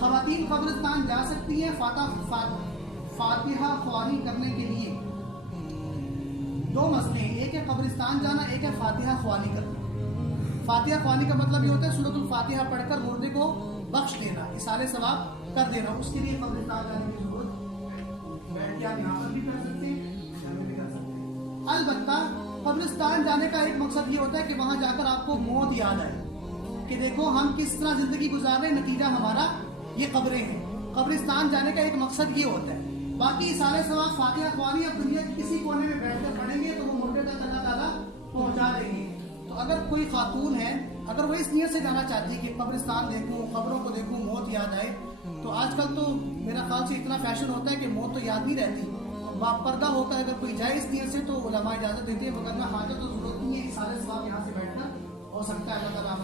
खवातीन कब्रिस्तान जा सकती हैं फातिहा ख्वानी करने के लिए। दो मसले हैं, एक है कब्रिस्तान जाना, एक है फातिहा ख्वानी करना। फातिहा ख्वानी का मतलब ये होता है सूरतुल फातिहा पढ़कर मुर्दे को बख्श देना, इसाले सवाब कर देना। उसके लिए कब्रिस्तान जाने की जरूरत बैठ के आप यहाँ पर भी कर सकते हैं, यहाँ भी कर सकते हैं। अलबत्ता कब्रिस्तान जाने का एक मकसद ये होता है कि वहां जाकर आपको मौत याद आए कि देखो हम किस तरह जिंदगी गुजार रहे, नतीजा हमारा ये कब्रें हैं। कब्रिस्तान जाने का एक मकसद ये होता है। बाकी इसाले सवाब फातिहा ख्वानी अब दुनिया के किसी कोने में बैठकर पढ़ेंगे तो वो मुर्दे तक अल्लाह ताला पहुंचा देंगे। तो अगर कोई खातून है, अगर वो इस नियत से जाना चाहती है कि कब्रिस्तान देखूं, खबरों को देखूं, मौत याद आए, तो आजकल तो मेरा ख्याल से इतना फैशन होता है कि मौत तो याद नहीं रहती, बापर्दा होता है। अगर कोई जाए इस नियत से तो उलमा इजाजत देते हैं, वरना हाजत तो जरूरत नहीं है। इसाले सवाब यहाँ से बैठकर हो सकता है अल्लाह ताला